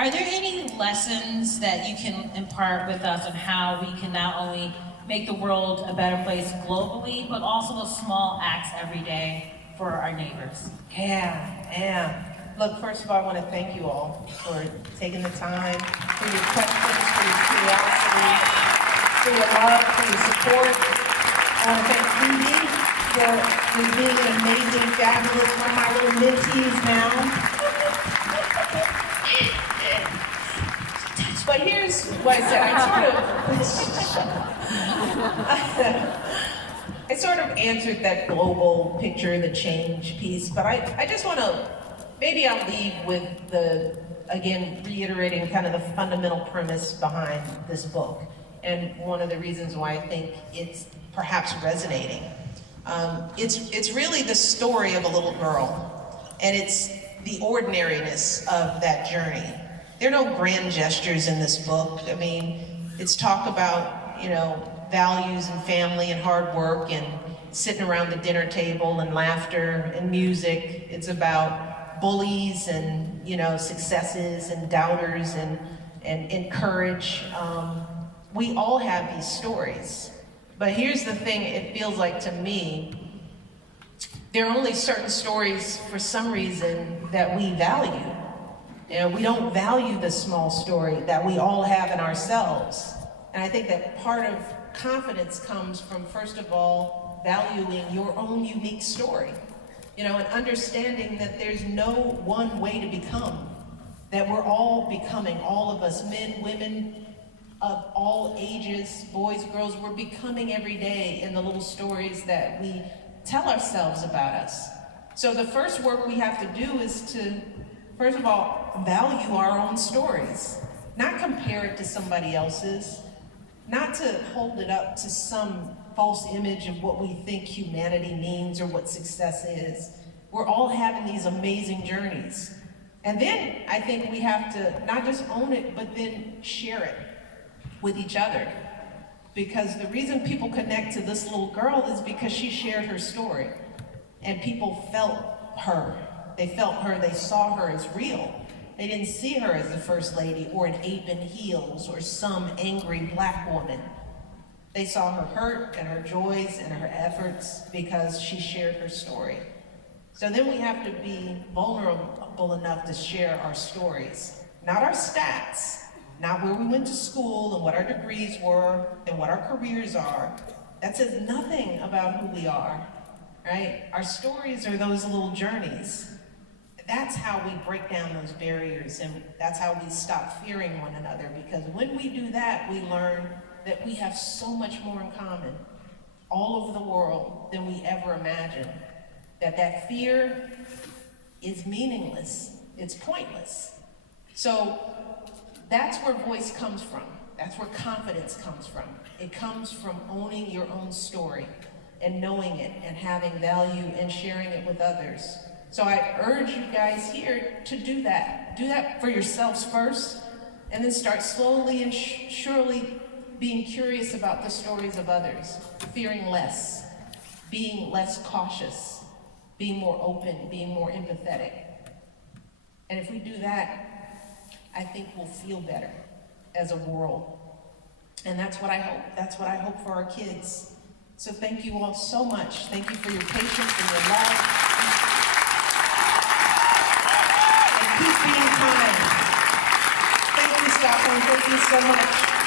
Are there any lessons that you can impart with us on how we can not only make the world a better place globally, but also those small acts every day for our neighbors? Yeah. Look, first of all, I want to thank you all for taking the time, for your questions, for your curiosity, for your love, for your support. I want to thank Phoebe for being an amazing, fabulous, one of my little mentees now. But here's what I said. I sort of answered that global picture, the change piece, but I just want to, maybe I'll leave with again, reiterating kind of the fundamental premise behind this book, and one of the reasons why I think it's perhaps resonating. It's really the story of a little girl, and it's the ordinariness of that journey. There are no grand gestures in this book. I mean, it's talk about, values and family and hard work and sitting around the dinner table and laughter and music. It's about bullies and, successes and doubters and courage. We all have these stories. But here's the thing, it feels like to me, there are only certain stories for some reason that we value. We don't value the small story that we all have in ourselves. And I think that part of confidence comes from, first of all, valuing your own unique story. And understanding that there's no one way to become, that we're all becoming, all of us, men, women, of all ages, boys, girls, we're becoming every day in the little stories that we tell ourselves about us. So the first work we have to do is to, first of all, value our own stories, not compare it to somebody else's, not to hold it up to some false image of what we think humanity means or what success is. We're all having these amazing journeys. And then I think we have to not just own it, but then share it with each other. Because the reason people connect to this little girl is because she shared her story. And people felt her. They felt her, they saw her as real. They didn't see her as the first lady or an ape in heels or some angry black woman. They saw her hurt and her joys and her efforts because she shared her story. So then we have to be vulnerable enough to share our stories, not our stats, not where we went to school and what our degrees were and what our careers are. That says nothing about who we are, right? Our stories are those little journeys. That's how we break down those barriers, and that's how we stop fearing one another, because when we do that, we learn that we have so much more in common all over the world than we ever imagined. That fear is meaningless, it's pointless. So that's where voice comes from. That's where confidence comes from. It comes from owning your own story and knowing it and having value and sharing it with others. So I urge you guys here to do that. Do that for yourselves first, and then start slowly and surely being curious about the stories of others, fearing less, being less cautious, being more open, being more empathetic. And if we do that, I think we'll feel better as a world. And that's what I hope. That's what I hope for our kids. So thank you all so much. Thank you for your patience and your love. Keep being kind. Thank you, Stockholm. Thank you so much.